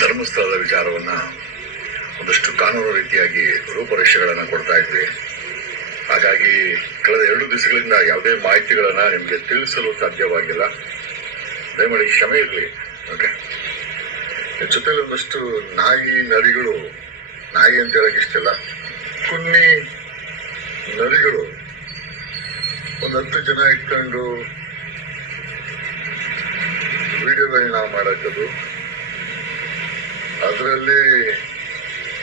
ಧರ್ಮಸ್ಥಳದ ವಿಚಾರವನ್ನ ಒಂದಷ್ಟು ಕಾನೂನು ರೀತಿಯಾಗಿ ರೂಪರೇಷೆಗಳನ್ನ ಕೊಡ್ತಾ ಇದ್ವಿ. ಹಾಗಾಗಿ ಕಳೆದ 2 ದಿವಸಗಳಿಂದ ಯಾವುದೇ ಮಾಹಿತಿಗಳನ್ನ ನಿಮಗೆ ತಿಳಿಸಲು ಸಾಧ್ಯವಾಗಿಲ್ಲ. ದಯಮಾಡಿ ಕ್ಷಮೆ ಇರಲಿ. ಓಕೆ, ಜೊತೆಲಿ ಒಂದಷ್ಟು ನಾಯಿ ನರಿಗಳು, ನಾಯಿ ಅಂತ ಹೇಳಕ್ ಇಷ್ಟಲ್ಲ, ಕುನ್ನಿ ನರಿಗಳು ಒಂದು 10 ಜನ ಇಟ್ಕೊಂಡು ವಿಡಿಯೋಗಳನ್ನ ಮಾಡಾಕದು, ಅದರಲ್ಲಿ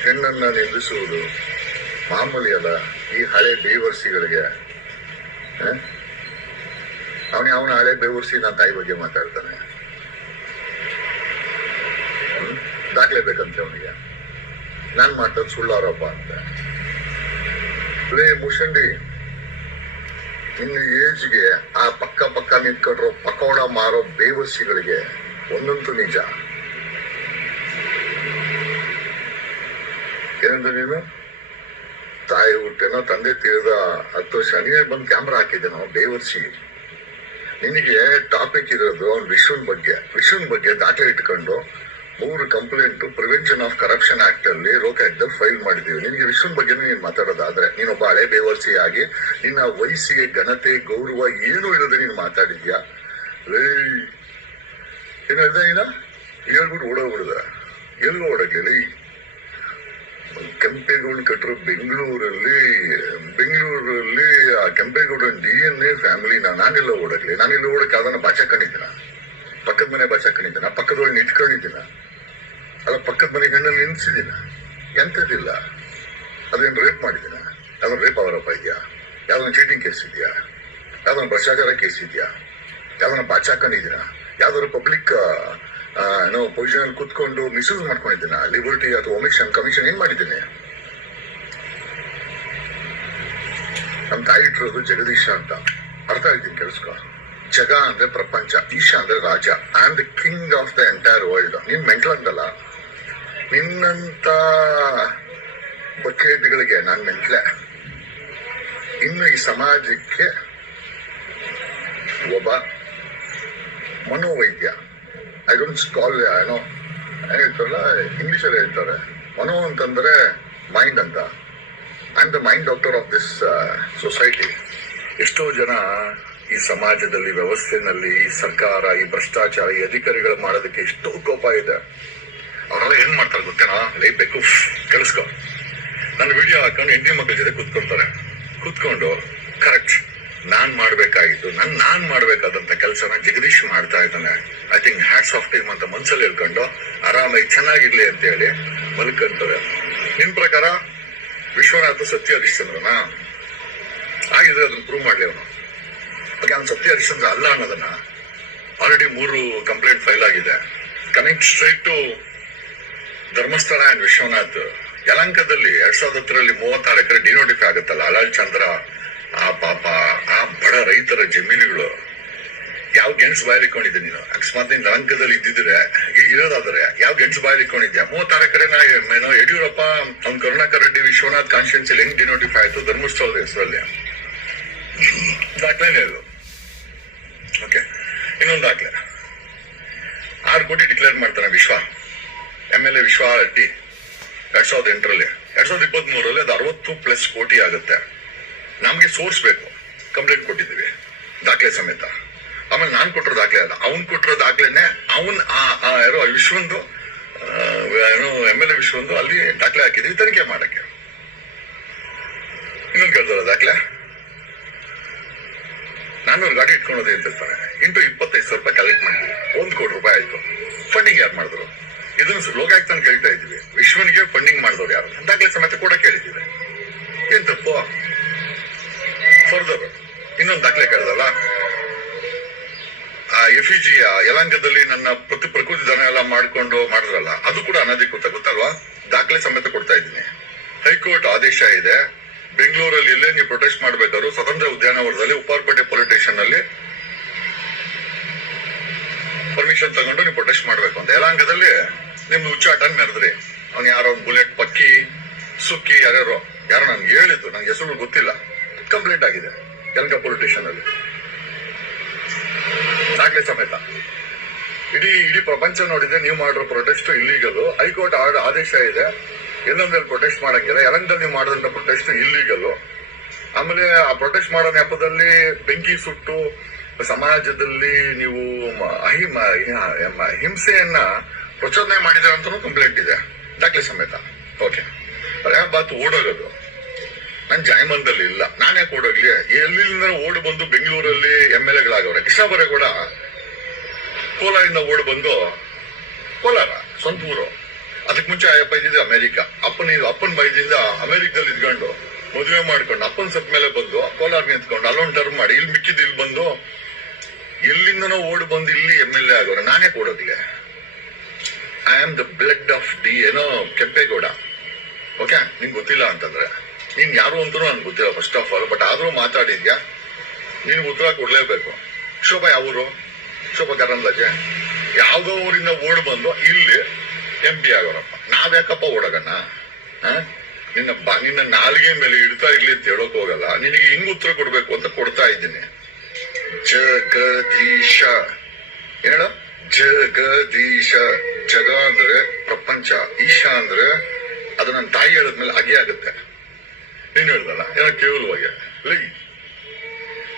ಹೆಣ್ಣನ್ನ ನಿಲ್ಲಿಸುವುದು ಮಾಮೂಲಿ ಅಲ್ಲ. ಈ ಹಳೆ ಬೇವರ್ಸಿಗಳಿಗೆ ಅವನ ಹಳೆ ಬೇವರ್ಸಿ ನನ್ನ ತಾಯಿ ಬಗ್ಗೆ ಮಾತಾಡ್ತಾನೆ, ದಾಖಲೆ ಬೇಕಂತೆ ಅವನಿಗೆ. ನಾನ್ ಮಾಡ್ತದ ಸುಳ್ಳಾರೋಪ ಅಂತ. ಮುಷಂಡಿ, ಇನ್ನು ಏಜ್ಗೆ ಆ ಪಕ್ಕ ನಿಂತ್ಕೊಂಡ್ರು ಪಕೋಡ ಮಾರೋ ಬೇವರ್ಸಿಗಳಿಗೆ ಒಂದಂತೂ ನಿಜ. ಏನಂದ್ರೆ ನೀನು ತಾಯಿ ಹುಟ್ಟೇನೋ ತಂದೆ ತೀರದ 10 ವರ್ಷ ನೀವೇ ಬಂದು ಕ್ಯಾಮ್ರಾ ಹಾಕಿದ್ದೇನೋ ಬೇವರ್ಸಿ. ನಿನಗೆ ಟಾಪಿಕ್ ಇರೋದು ಅವ್ನು ವಿಶ್ವನ್ ಬಗ್ಗೆ ದಾಖಲೆ ಇಟ್ಕೊಂಡು 3 complaint prevention of corruption act ಅಲ್ಲಿ ಲೋಕಾಯುಕ್ತದಲ್ಲಿ ಫೈಲ್ ಮಾಡಿದೀವಿ. ನಿನ್ಗೆ ವಿಶ್ವನ್ ಬಗ್ಗೆ ನೀನ್ ಮಾತಾಡೋದಾದ್ರೆ, ನೀನೊಬ್ಬ ಹಳೆ ಬೇವರ್ಸಿ ಆಗಿ ನಿನ್ನ ವಯಸ್ಸಿಗೆ ಘನತೆ ಗೌರವ ಏನೂ ಇರೋದೇ ನೀನು ಮಾತಾಡಿದ್ಯಾ? ಏನ್ ಹೇಳ್ದ ನೀನ? ಹೇಳ್ಬಿಟ್ಟು ಓಡೋಗ್ಬಿಡುದ? ಎಲ್ಲೋ ಓಡಾಗ್ಲಿ? ಕೆಂಪೇಗೌಡ ಕಟ್ಟರು ಬೆಂಗಳೂರಲ್ಲಿ ಆ ಕೆಂಪೇಗೌಡ DNA ಫ್ಯಾಮಿಲಿ ನಾನೆಲ್ಲ ಓಡಾಗ್ಲಿ? ನಾನೆಲ್ಲ ಓಡಕ್ಕೆ ಅದನ್ನ ಬಾಚಾಕೊಂಡಿದ್ದೀನ? ಪಕ್ಕದ ಮನೆ ಬಾಚಾಕೊಂಡಿದ್ದೀನ? ಪಕ್ಕದೊಳಗೆ ನಿಂತ್ಕೊಂಡಿದ್ದೀನ? ಅಲ್ಲ, ಪಕ್ಕದ ಮನೆ ಗಣ್ಣಲ್ಲಿ ನಿಲ್ಸಿದ್ದೀನ? ಎಂಥದ್ದಿಲ್ಲ. ಅದೇನು ರೇಪ್ ಮಾಡಿದ್ದೀನ? ಯಾವ್ದೊಂದು ರೇಪ್ ಆರೋಪ ಇದೆಯಾ? ಯಾವ್ದೊಂದು ಚೀಟಿಂಗ್ ಕೇಸ್ ಇದೆಯಾ? ಯಾವ್ದೊಂದು ಭ್ರಷ್ಟಾಚಾರ ಕೇಸ್ ಇದೆಯಾ? ಯಾವ್ದನ್ನ ಬಾಚಾಕೊಂಡಿದ್ದೀನ? ಯಾವ್ದಾದ್ರು ಪಬ್ಲಿಕ್ ಪೊಸಿಷನ್ ಅಲ್ಲಿ ಕೂತ್ಕೊಂಡು ಮಿಸ್ಯೂಸ್ ಮಾಡ್ಕೊಂಡಿದ್ದೀನ? ಲಿಬರ್ಟಿ ಅಥವಾ ಒಮಿಷನ್ ಕಮಿಷನ್ ಏನ್ ಮಾಡಿದ್ದೀನಿ? ನಮ್ ತಾಯಿ ಇಟ್ಟಿರೋದು ಜಗದೀಶ ಅಂತ. ಅರ್ಥ ಆಗಿದ್ದೀನಿ, ಕೇಳಿಸ್ಕೊ. ಜಗ ಅಂದ್ರೆ ಪ್ರಪಂಚ, ಈಶ ಅಂದ್ರೆ ರಾಜ. I am the king of the entire world. ನೀನ್ ಮೆಂಟಲ್ ಅಂತಲ್ಲ, ನಿನ್ನಂತ ಬಕೆಟ್ಗಳಿಗೆ ನಾನ್ ಮೆಂಟ್ಲೆ. ಇನ್ನು ಈ ಸಮಾಜಕ್ಕೆ ಒಬ್ಬ ಮನೋವೈದ್ಯ, ಐ ಡೋಂಟ್ ಕಾಲ್ ಏನೋ ಹೇಳ್ತಾರಲ್ಲ, ಇಂಗ್ಲಿಷಲ್ಲಿ ಹೇಳ್ತಾರೆ ಮನೋ ಅಂತಂದ್ರೆ ಮೈಂಡ್ ಅಂತ. I am the mind doctor of this society. ಎಷ್ಟೋ ಜನ ಈ ಸಮಾಜದಲ್ಲಿ, ವ್ಯವಸ್ಥೆನಲ್ಲಿ, ಈ ಸರ್ಕಾರ, ಈ ಭ್ರಷ್ಟಾಚಾರ, ಈ ಅಧಿಕಾರಿಗಳು ಮಾಡೋದಕ್ಕೆ ಎಷ್ಟೋ ಕೋಪ ಇದೆ. ಅವರೆಲ್ಲ ಏನ್ ಮಾಡ್ತಾರೆ ಗೊತ್ತೇನೋ? ಬೇಕು ಕೆಲ್ಸ್ಕೊ. ನನ್ನ ವಿಡಿಯೋ ಹಾಕೊಂಡು ಹೆಂಡತಿ ಮಕ್ಕಳ ಜೊತೆ ಕೂತ್ಕೊಂಡು ಕರೆಕ್ಟ್ ನಾನ್ ಮಾಡ್ಬೇಕಾದಂತ ಕೆಲಸನ ಜಗದೀಶ್ ಮಾಡ್ತಾ ಇದ್ದಾನೆ. I think hats off team ಅಂತ ಮನ್ಸಲ್ಲಿ ಹೇಳ್ಕೊಂಡು ಆರಾಮಾಗಿ ಚೆನ್ನಾಗಿರ್ಲಿ ಅಂತ ಹೇಳಿ ಮಲ್ಕೊಂತಾರೆ. ನಿನ್ ಪ್ರಕಾರ ವಿಶ್ವನಾಥ ಸತ್ಯ ಹರಿಶ್ಚಂದ್ರನ ಆಗಿದ್ರೆ ಅದನ್ನ ಪ್ರೂವ್ ಮಾಡ್ಲಿ ಅವನು. ಅವ್ನು ಸತ್ಯ ಹರಿಶ್ಚಂದ್ರ ಅಲ್ಲ ಅನ್ನೋದನ್ನ ಆಲ್ರೆಡಿ 3 ಕಂಪ್ಲೇಂಟ್ ಫೈಲ್ ಆಗಿದೆ. Connect straight to Dharmasthala and Vishwanath. ಯಲಹಂಕದಲ್ಲಿ 2010ರಲ್ಲಿ 36 ಎಕರೆ ಡಿನೋಟಿಫೈ ಆಗುತ್ತಲ್ಲ, ಅಲಾಲ್ ಚಂದ್ರ, ಆ ಪಾಪ ಆ ಬಡ ರೈತರ ಜಮೀನುಗಳು. ಯಾವ ಗೆಣಸು ಬಾಯಲಿಕೊಂಡಿದ್ದೆ ನೀನು? ಅಕಸ್ಮಾತ್ ನೀನ್ ಯಲಹಂಕದಲ್ಲಿ ಇರೋದಾದ್ರೆ ಯಾವ ಗೆಣಸು ಬಾಯಲಿಕೊಂಡಿದ್ಯಾ? 36 ಎಕರೆನ ಏನೋ ಯಡಿಯೂರಪ್ಪ ಅವ್ನ ಕರುಣಾಕರ್ ರೆಡ್ಡಿ ವಿಶ್ವನಾಥ್ ಕಾನ್ಸ್ಟಿಟ್ಯೂನ್ಸಿಲಿ ಹೆಂಗ್ ಡಿನೋಟಿಫೈ ಆಯ್ತು ಧರ್ಮಸ್ಥಳದ ಹೆಸರಲ್ಲಿ? ದಾಖಲೆನೇ ಇದು. ಓಕೆ, ಇನ್ನೊಂದು ದಾಖಲೆ 6 ಕೋಟಿ ಡಿಕ್ಲೇರ್ ಮಾಡ್ತಾನೆ MLA ವಿಶ್ವ ರೆಡ್ಡಿ 2008ರಲ್ಲಿ. 2023ರಲ್ಲಿ ಅದು 60+ ಕೋಟಿ ಆಗುತ್ತೆ. ನಮ್ಗೆ ಸೋರ್ಸ್ ಬೇಕು, ಕಂಪ್ಲೇಂಟ್ ಕೊಟ್ಟಿದ್ದೀವಿ ದಾಖಲೆ ಸಮೇತ. ಆಮೇಲೆ ನಾನ್ ಕೊಟ್ಟಿರೋ ದಾಖಲೆ ಅಲ್ಲ, ಅವ್ನ್ ಕೊಟ್ಟಿರೋ ದಾಖಲೆನೆ ಯಾರೋ ವಿಶ್ವಂದು MLA ವಿಶ್ವಂದು ಅಲ್ಲಿ ದಾಖಲೆ ಹಾಕಿದೀವಿ ತನಿಖೆ ಮಾಡಕ್ಕೆ. ಇನ್ನೊಂದು ಕೇಳ್ದಲ್ಲ ದಾಖಲೆ, 400 ಗಾಡಿ ಇಟ್ಕೊಳೋದು ಅಂತ ಹೇಳ್ತಾನೆ. ಇಂಟು 25,000 ರೂಪಾಯಿ ಕಲೆಕ್ಟ್ ಮಾಡಿದ್ವಿ, 1 ಕೋಟಿ ರೂಪಾಯಿ ಆಯ್ತು. ಫಂಡಿಂಗ್ ಯಾರು ಮಾಡಿದ್ರು? ಇದನ್ನು ಲೋಕಾಯುಕ್ತನ ಕೇಳ್ತಾ ಇದ್ದೀವಿ. ವಿಶ್ವನಿಗೆ ಫಂಡಿಂಗ್ ಮಾಡಿದವ್ರು ಯಾರು? ದಾಖಲೆ ಸಮೇತ ಕೂಡ ಕೇಳಿದ್ದೀವಿ. ಏನ್ ತಪ್ಪು? ಫರ್ದರ್ ಇನ್ನೊಂದು ದಾಖಲೆ ಕೇಳಿದಲ್ಲ, FEG ಯಲಹಂಕದಲ್ಲಿ ನನ್ನ ಪ್ರಕೃತಿ ದನ ಎಲ್ಲ ಮಾಡಿದ್ರಲ್ಲ, ಅದು ಕೂಡ ಅನಧಿಕೃತ, ಗೊತ್ತಲ್ವಾ? ದಾಖಲೆ ಸಮೇತ ಕೊಡ್ತಾ ಇದ್ದೀನಿ. ಹೈಕೋರ್ಟ್ ಆದೇಶ ಇದೆ, ಬೆಂಗಳೂರಲ್ಲಿ ಎಲ್ಲೇ ನೀವು ಪ್ರೊಟೆಸ್ಟ್ ಮಾಡ್ಬೇಕಾದ್ರು ಸ್ವತಂತ್ರ ಉದ್ಯಾನವನದಲ್ಲಿ ಉಪ್ಪಾರಪೇಟೆ ಪೊಲೀಸ್ ಸ್ಟೇಷನ್ ಅಲ್ಲಿ ಪರ್ಮಿಷನ್ ತಗೊಂಡು ನೀವು ಪ್ರೊಟೆಸ್ಟ್ ಮಾಡ್ಬೇಕು ಅಂತ. ಯಲಹಂಕದಲ್ಲಿ ನಿಮ್ದು ಹುಚ್ಚಾಟ ಮೆರೆದ್ರಿ. ಅವ್ನು ಯಾರೋ ಬುಲೆಟ್ ಪಕ್ಕಿ ಸುಕ್ಕಿ ಯಾರು ನನ್ಗೆ ಹೇಳಿದ್ದು, ನಂಗೆ ಹೆಸರು ಗೊತ್ತಿಲ್ಲ, ಕಂಪ್ಲೇಂಟ್ ಆಗಿದೆ ಯಲಹಂಕ ಪೊಲೀಸ್ ಸ್ಟೇಷನ್ ಅಲ್ಲಿ ದಾಖಲೆ ಸಮೇತ. ಇಡೀ ಪ್ರಪಂಚ ನೋಡಿದೆ, ನೀವು ಮಾಡಿರೋ ಪ್ರೊಟೆಸ್ಟ್ ಇಲ್ಲಿಗಲ್. ಹೈಕೋರ್ಟ್ ಆದೇಶ ಇದೆ, ಎಲ್ಲೊಂದಲ್ಲಿ ಪ್ರೊಟೆಸ್ಟ್ ಮಾಡಂಗಿಲ್ಲ, ಯಲಂಕದಲ್ಲಿ ನೀವು ಮಾಡಿದಂತ ಪ್ರೊಟೆಸ್ಟ್ ಇಲ್ಲಿಗಲ್. ಆಮೇಲೆ ಆ ಪ್ರೊಟೆಸ್ಟ್ ಮಾಡೋ ನೆಪದಲ್ಲಿ ಬೆಂಕಿ ಸುಟ್ಟು ಸಮಾಜದಲ್ಲಿ ನೀವು ಹಿಂಸೆಯನ್ನ ಪ್ರಚೋದನೆ ಮಾಡಿದ್ರೆ ಅಂತ ಕಂಪ್ಲೇಂಟ್ ಇದೆ, ದಾಖಲೆ ಸಮೇತ. ಓಕೆ, ಬಾತ್ ಓಡೋಗೋದು ನನ್ ಜಾಯಮಂದಲ್ಲಿ ಇಲ್ಲ, ನಾನೇ ಓಡೋಗ್ಲಿ? ಎಲ್ಲಿಂದ ಓಡ್ ಬಂದು ಬೆಂಗಳೂರಲ್ಲಿ MLA ಕೃಷ್ಣ ಬರೇಗೌಡ ಕೋಲಾರಿಂದ ಓಡ್ ಬಂದು, ಕೋಲಾರ ಸ್ವಂತ ಊರು, ಅದಕ್ ಮುಂಚೆ ಅಯ್ಯಪ್ಪ ಇದ್ದಿದ್ದು ಅಮೆರಿಕ, ಅಪ್ಪನ ಬೈದಿಂದ ಅಮೆರಿಕದಲ್ಲಿ ಇದ್ಕೊಂಡು ಮದುವೆ ಮಾಡ್ಕೊಂಡು ಅಪ್ಪನ ಸತ್ ಮೇಲೆ ಬಂದು ಕೋಲಾರ ನಿಂತ್ಕೊಂಡು ಅಲ್ಲೊಂದು ಟರ್ಮ್ ಮಾಡಿ ಇಲ್ಲಿ ಮಿಕ್ಕಿದ್ದು ಇಲ್ಲಿ ಬಂದು, ಎಲ್ಲಿಂದನೋ ಓಡ್ ಬಂದು ಇಲ್ಲಿ MLA ಆಗೋರು, ನಾನೇ ಓಡೋಗ್ಲಿ? I am the blood of ಏನೋ ಕೆಂಪೇಗೌಡ. ಓಕೆ, ನಿಂಗೆ ಗೊತ್ತಿಲ್ಲ ಅಂತಂದ್ರೆ ನೀನ್ ಯಾರು ಅಂತನೂ ನನ್ಗೆ ಗೊತ್ತಿಲ್ಲ ಫಸ್ಟ್ ಆಫ್ ಆಲ್. ಬಟ್ ಆದ್ರೂ ಮಾತಾಡಿದ್ಯಾ, ನಿನ್ಗೆ ಉತ್ತರ ಕೊಡ್ಲೇಬೇಕು. ಶೋಭಾ ಯಾವೂರು? ಶೋಭಾ ಕರಂದ್ಲಾಜೆ ಯಾವ್ದೋ ಊರಿಂದ ಓಡ್ ಬಂದು ಇಲ್ಲಿ MP ಆಗೋರಪ್ಪ. ನಾವ್ಯಾಕಪ್ಪ ಓಡೋಗಣ್ಣ? ನಿನ್ನ ನಾಲ್ಗೆ ಮೇಲೆ ಇಡ್ತಾ ಇರ್ಲಿ ಅಂತ ಹೇಳೋಕ್ ಹೋಗಲ್ಲ. ನಿನಗೆ ಹಿಂಗ್ ಉತ್ತರ ಕೊಡ್ಬೇಕು ಅಂತ ಕೊಡ್ತಾ ಇದ್ದೀನಿ. ಜಗದೀಶ ಹೇಳ, ಜಗದೀಶ. ಜಗ ಅಂದ್ರೆ ಪ್ರಪಂಚ, ಈಶ ಅಂದ್ರೆ ಅದು ನನ್ನ ತಾಯಿ ಹೇಳದ್ಮೇಲೆ ಹಾಗೆ ಆಗುತ್ತೆ. ನೀನ್ ಹೇಳ್ದಲ್ಲ ಏನೋ ಕೇವಲವಾಗಿ ಲೈ,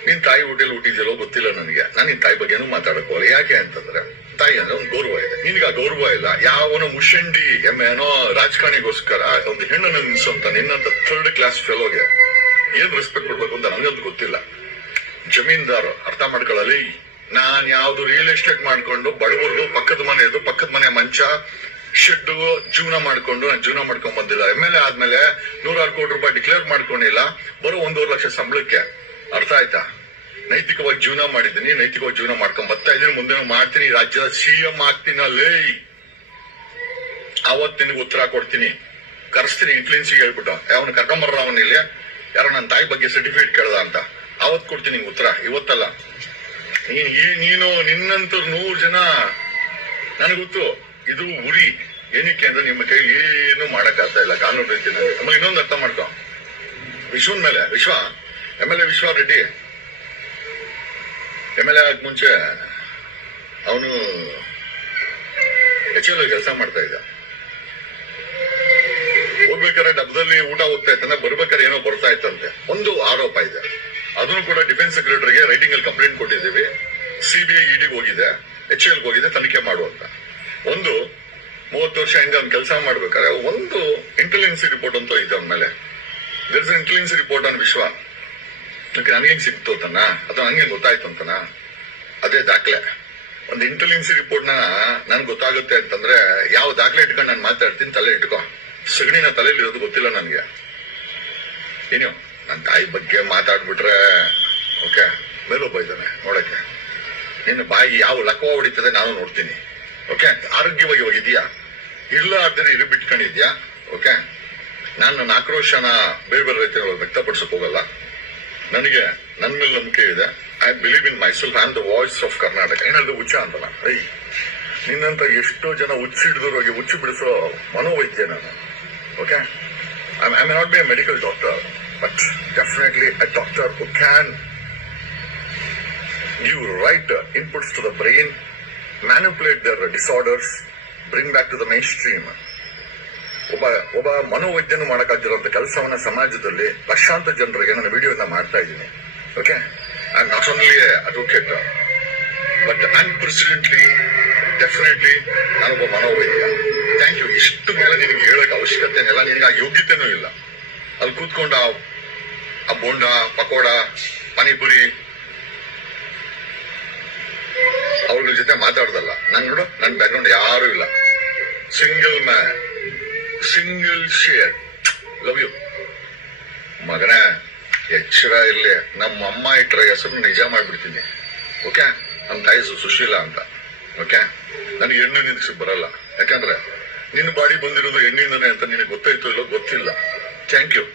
ನಿನ್ ತಾಯಿ ಹೋಟೆಲ್ ಹುಟ್ಟಿದ್ಯಲ್ಲೋ ಗೊತ್ತಿಲ್ಲ ನನಗೆ. ನಾನು ನಿನ್ ತಾಯಿ ಬಗ್ಗೆನೂ ಮಾತಾಡಕ್ ಹೋಗಲ್ಲ. ಯಾಕೆ ಅಂತಂದ್ರೆ ತಾಯಿ ಅಂದ್ರೆ ಒಂದು ಗೌರವ ಇದೆ, ನಿನ್ಗೆ ಆ ಗೌರವ ಇಲ್ಲ. ಯಾವನೋ ಮುಷಂಡಿ ಏನೋ ರಾಜಕಾರಣಿಗೋಸ್ಕರ ಒಂದು ಹೆಣ್ಣನ್ನು ನಿಲ್ಸೋಂತ ನಿನ್ನಂತ 3rd ಕ್ಲಾಸ್ ಫೆಲೋಗೆ ಏನ್ ರೆಸ್ಪೆಕ್ಟ್ ಕೊಡ್ಬೇಕು ಅಂತ ನನಗಂತೂ ಗೊತ್ತಿಲ್ಲ. ಜಮೀನ್ದಾರ್ ಅರ್ಥ ಮಾಡ್ಕೊಳ್ಳಲಿ. ನಾನ್ ಯಾವ್ದು ರಿಯಲ್ ಎಸ್ಟೇಟ್ ಮಾಡ್ಕೊಂಡು ಬಡವರ್ದು ಪಕ್ಕದ ಮನೆ ಮಂಚ ಶೆಡ್ ಜೀವನ ಮಾಡ್ಕೊಂಡು ನಾನು ಜೀವನ ಮಾಡ್ಕೊಂಡ್ ಬಂದಿಲ್ಲ. MLA ಆದ್ಮೇಲೆ 100 ಕೋಟಿ ರೂಪಾಯಿ ಡಿಕ್ಲೇರ್ ಮಾಡ್ಕೊಂಡಿಲ್ಲ, ಬರೋ 1.5 ಲಕ್ಷ ಸಂಬಳಕ್ಕೆ. ಅರ್ಥ ಆಯ್ತಾ? ನೈತಿಕವಾಗಿ ಜೀವನ ಮಾಡಿದ್ದೀನಿ, ನೈತಿಕವಾಗಿ ಜೀವನ ಮಾಡ್ಕೊಂಡ್ ಬರ್ತಾ ಇದ್ದೀನಿ, ಮುಂದೆ ಮಾಡ್ತೀನಿ. ರಾಜ್ಯದ CM ಆಗ್ತೀನಲ್ಲೇ, ಅವತ್ ನಿನಗೆ ಉತ್ತರ ಕೊಡ್ತೀನಿ. ಕರೆಸ್ತೀನಿ ಇಂಟೆಲಿಜೆನ್ಸಿಗೆ ಹೇಳ್ಬಿಟ್ಟು, ಅವನು ಕರ್ಕೊಂಬರ್ರ ಅವನ ಇಲ್ಲಿ ಯಾರೋ ನನ್ನ ತಾಯಿ ಬಗ್ಗೆ ಸರ್ಟಿಫಿಕೇಟ್ ಕೇಳ್ದ ಅಂತ, ಅವತ್ ಕೊಡ್ತೀನಿ ಉತ್ತರ, ಇವತ್ತಲ್ಲ. ನೀನು ನಿನ್ನಂತೂ 100 ಜನ ನನಗೆ ಗೊತ್ತು. ಇದು ಉರಿ ಏನಕ್ಕೆ ಅಂದ್ರೆ ನಿಮ್ಮ ಕೈಲಿ ಏನು ಮಾಡಕ್ ಆಗ್ತಾ ಇಲ್ಲ ಕಾನೂನು ರೀತಿನ. ಆಮೇಲೆ ಇನ್ನೊಂದು ಅರ್ಥ ಮಾಡ್ಕೊ, ವಿಶ್ವನ್ ಮೇಲೆ MLA ವಿಶ್ವ ರೆಡ್ಡಿ MLA ಆಗ ಮುಂಚೆ ಅವನು HL ಕೆಲಸ ಮಾಡ್ತಾ ಇದ್ದ. ಹೋಗ್ಬೇಕಾದ್ರೆ ಡಬ್ಬದಲ್ಲಿ ಊಟ ಹೋಗ್ತಾ ಇತ್ತಂದ್ರೆ ಬರ್ಬೇಕಾದ್ರೆ ಏನೋ ಬರ್ತಾ ಇತ್ತಂತೆ, ಒಂದು ಆರೋಪ ಇದೆ. ಅದನ್ನು ಕೂಡ ಡಿಫೆನ್ಸ್ ಸೆಕ್ರೆಟರಿಗೆ ರೈಟಿಂಗ್ ಅಲ್ಲಿ ಕಂಪ್ಲೇಂಟ್ ಕೊಟ್ಟಿದ್ದೀವಿ. CBI ED ಹೋಗಿದೆ, HL ಹೋಗಿದೆ, ತನಿಖೆ ಮಾಡುವಂತ. ಒಂದು 30 ವರ್ಷ ಹಿಂದೆ ಅವ್ನು ಕೆಲಸ ಮಾಡ್ಬೇಕಾದ್ರೆ ಒಂದು ಇಂಟೆಲಿಜೆನ್ಸಿ ರಿಪೋರ್ಟ್ ಅಂತೂ ಇದೆ ಅವನ ಮೇಲೆ. There is intelligence report on Vishwa. ನನಗೇನ್ ಸಿಕ್ತು ಅಂತನ ಅಥವಾ ಹಂಗೆ ಗೊತ್ತಾಯ್ತು ಅಂತನ? ಅದೇ ದಾಖಲೆ. ಒಂದು ಇಂಟೆಲಿಜೆನ್ಸಿ ರಿಪೋರ್ಟ್ ನನ್ಗೆ ಗೊತ್ತಾಗುತ್ತೆ ಅಂತಂದ್ರೆ ಯಾವ ದಾಖಲೆ ಇಟ್ಕೊಂಡು ನಾನು ಮಾತಾಡ್ತೀನಿ, ತಲೆ ಇಟ್ಕೋ. ಸಗಣಿನ ತಲೆಯಲ್ಲಿ ಇರೋದು ಗೊತ್ತಿಲ್ಲ ನನ್ಗೆ. ಏನು ನನ್ನ ತಾಯಿ ಬಗ್ಗೆ ಮಾತಾಡ್ಬಿಟ್ರೆ ಓಕೆ, ಮೇಲೊಬ್ಬ ಇದ್ದಾನೆ ನೋಡಕ್ಕೆ. ನಿನ್ನ ಬಾಯಿ ಯಾವ ಲಕ್ವ ಹೊಡಿತದೆ ನಾನು ನೋಡ್ತೀನಿ. ಓಕೆ, ಆರೋಗ್ಯವಾಗಿ ಹೋಗಿದ್ಯಾ? ಇಲ್ಲ ಆದರೆ ಇದು ಬಿಟ್ಕೊಂಡಿದ್ಯಾ? ಓಕೆ, ನಾನು ನನ್ನ ಆಕ್ರೋಶನ ಬೇರೆ ರೀತಿಯಲ್ಲಿ ವ್ಯಕ್ತಪಡಿಸಕ್ ಹೋಗಲ್ಲ. ನನಗೆ ನನ್ನ ಮೇಲೆ ನಂಬಿಕೆ ಇದೆ. I believe in myself. I am the voice of Karnataka. ಏನಾದ್ರು ಹುಚ್ಚ ಅಂತಲ್ಲ, ನಿನ್ನಂತ ಎಷ್ಟೋ ಜನ ಹುಚ್ಚಿಡಿದವ್ರಿಗೆ ಹುಚ್ಚು ಬಿಡಿಸೋ ಮನೋವೈದ್ಯ ನಾನು. Okay, I may not be A medical doctor, but definitely a doctor ಹು can give right inputs to the brain, manipulate their disorders, bring back to the mainstream. ಒಬ್ಬ ಮನೋವೈದ್ಯನು ಮಾಡಕ್ಕಾಗಿರುವಂತ ಕೆಲಸವನ್ನ ಸಮಾಜದಲ್ಲಿ ಲಕ್ಷಾಂತರ ಜನರಿಗೆ ನನ್ನ ವಿಡಿಯೋನ ಮಾಡ್ತಾ ಇದ್ದೀನಿ. Okay, I am not only advocate but unprecedentedly definitely ನಾನೊಬ್ಬ ಮನೋವೈದ್ಯ. Thank you. ಇಷ್ಟು ಮೇಲೆ ನಿನಗೆ ಹೇಳಕ್ ಅವಶ್ಯಕತೆ ಇಲ್ಲ, ನಿನಗೆ ಆ ಯೋಗ್ಯತೆನೂ ಇಲ್ಲ. ಅಲ್ಲಿ ಕೂತ್ಕೊಂಡ ಆ ಬೋಂಡ, ಪಕೋಡ, ಪಾನಿಪುರಿ ಅವ್ರ ಜೊತೆ ಮಾತಾಡ್ದಲ್ಲ. ನಾನು ನೋಡು, ನನ್ನ ಬ್ಯಾಕ್ಗ್ರೌಂಡ್ ಯಾರು ಇಲ್ಲ. ಸಿಂಗಲ್ ಮ್ಯಾನ್, ಸಿಂಗಲ್ ಶೇರ್. ಲವ್ ಯು ಮಗನೇ. ಎಚ್ಚರ ಇರ್ಲಿ. ನಮ್ಮ ಅಮ್ಮ ಇಟ್ಟರ ಹೆಸರು ನಿಜ ಮಾಡ್ಬಿಡ್ತೀನಿ. ಓಕೆ, ನಮ್ಮ ತಾಯಿ ಸುಶೀಲಾ ಅಂತ. ಓಕೆ, ನನಗೆ ಹೆಣ್ಣು ನಿಂದಿಸಿ ಬರಲ್ಲ. ಯಾಕಂದ್ರೆ ನಿನ್ನ ಬಾಡಿ ಬಂದಿರೋದು ಹೆಣ್ಣಿಂದನೇ ಅಂತ ನಿನಗೆ ಗೊತ್ತಾಯ್ತು ಇಲ್ಲೋ ಗೊತ್ತಿಲ್ಲ. Thank you.